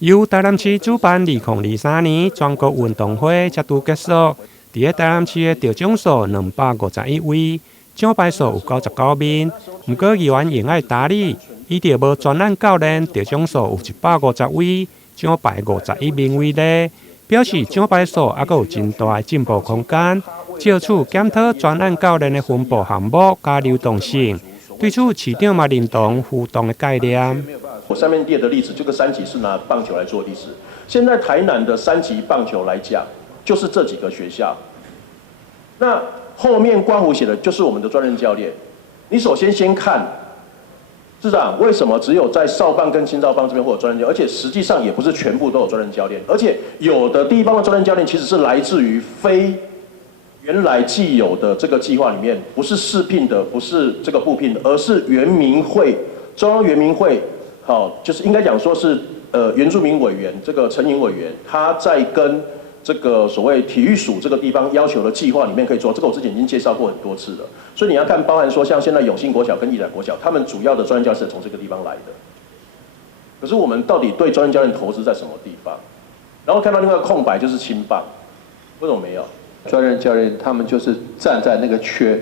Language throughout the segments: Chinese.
由台南市主办2023年全国运动会才拄结束，伫台南市的得奖数251位，奖牌数有99面。不过议员仍爱打理，伊着无专案教练得奖数有150位，奖牌51面为例，表示奖牌数还阁有真大的进步空间。借此检讨专案教练的分布项目加流动性，对此市长嘛认同互动的概念。我上面列的例子，这个3级是拿棒球来做例子。现在台南的3级棒球来讲，就是这几个学校。那后面刮胡写的就是我们的专任教练。你首先看，市长为什么只有在少棒跟青少棒这边会有专任教练，而且实际上也不是全部都有专任教练，而且有的地方的专任教练其实是来自于非原来既有的这个计划里面，不是试聘的，不是这个部聘的，而是原民会中央原民会。好，就是应该讲说是原住民委员这个陈颖委员，他在跟这个所谓体育署这个地方要求的计划里面可以做，这个我之前已经介绍过很多次了。所以你要看，包含说像现在永信国小跟宜兰国小，他们主要的专任教练是从这个地方来的。可是我们到底对专任教练投资在什么地方？然后看到另外一个空白就是青棒，为什么没有？专任教练他们就是站在那个缺，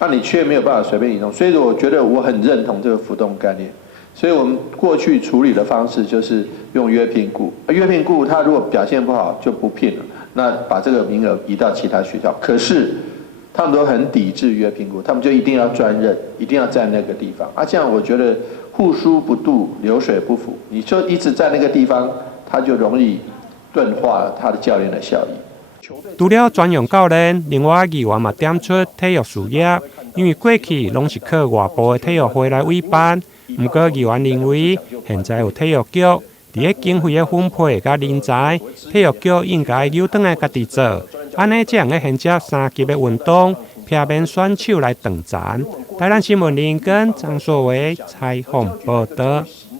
那你缺没有办法随便移动，所以我觉得我很认同这个浮动概念。所以我们过去处理的方式就是用约聘雇，约聘雇他如果表现不好就不聘了，那把这个名额移到其他学校。可是他们都很抵制约聘雇，他们就一定要专任，一定要在那个地方。这样我觉得户枢不渡，流水不腐，你就一直在那个地方，他就容易钝化他的教练的效益。除了专用教练，另外议员嘛点出体育事业，因为过去拢是靠外部的体育会来委办。不过，议员认为现在有体育局，伫个经费的分配甲人才，体育局应该扭转来家己做，安尼才能够衔接3级的运动，避免选手来断层。台南新闻林跟张硕维采访报道。